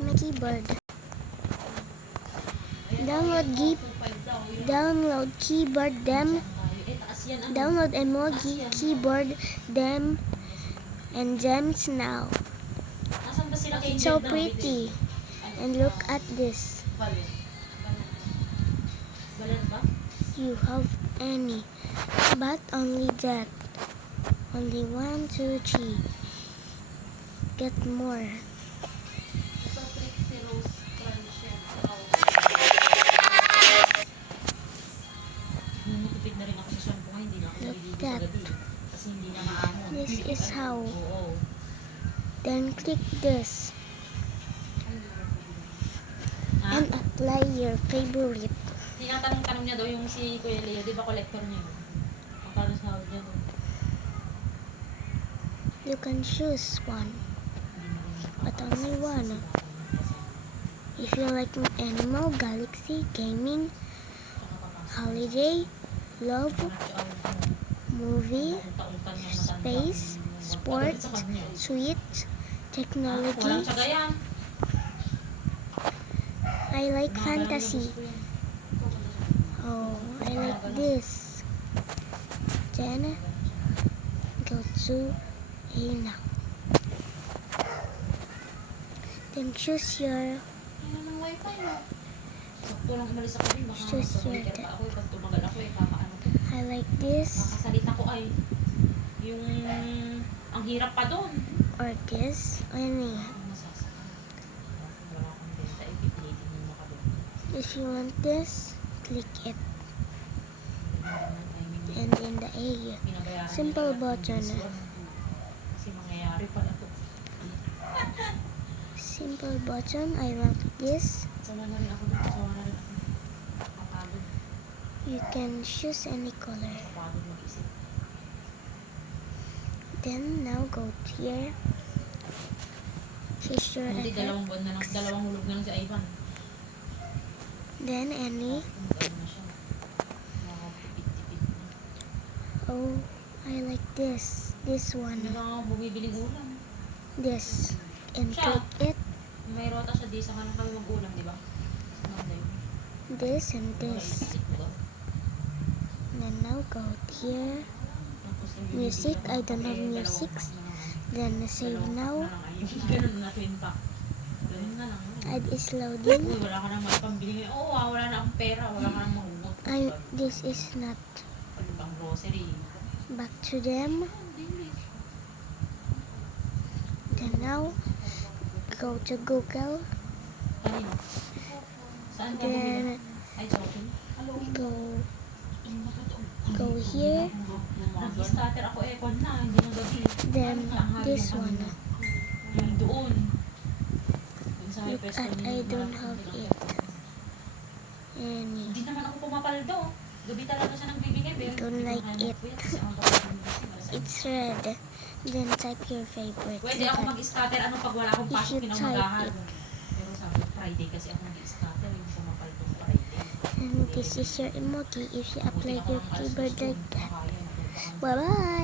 my keyboard. Download keyboard them. Download emoji keyboard them and gems now. It's so pretty. And look at this. You have any, but only that. Only 1, 2, 3. Get more. Look that. This is how. Then click this. And apply your favorite. Tinatanong niya daw yung si Kuya Leo, di ba collector niya? Ang parang sahod niya daw. You can choose one, but only one. If you like animal, galaxy, gaming, holiday, love, movie, space, sport, sweet, technology. I like fantasy. Oh, I like this. Then go to now. Then choose your I like this. Makasalita ko ay yung ang hirap pa doon. Or this. Any. If you want this, click it. And in the A, simple button. Simple button, I want this. You can choose any color. Then now go here. Choose your dalawang hulog na lang si Ivan. Then any. Oh, I like this. This one. This. And click it. May rota siya di sa kanang kami mag-ulam, di ba? This and this. Then now go here. Music. I don't have music. Then save now. Add is loading. Wala ka nang pambili. Oo, wala na akong pera. Wala ka nang mahugot. This is not. Pang grocery. Back to them. Then now go to Google. Then go here. Then this one. Look at I don't have it. Any. Hindi naman ako pumapaldo. Gabi talaga siya nagbibigay. Don't like it. It's red. Then type your favorite. Pwede ako mag-scatter. Anong pag wala akong pasok pinamagahan? Pero sabi Friday kasi ako mag-scatter. Yung pumapaldo Friday. And this is your emoji if you apply your keyboard like that. Bye-bye!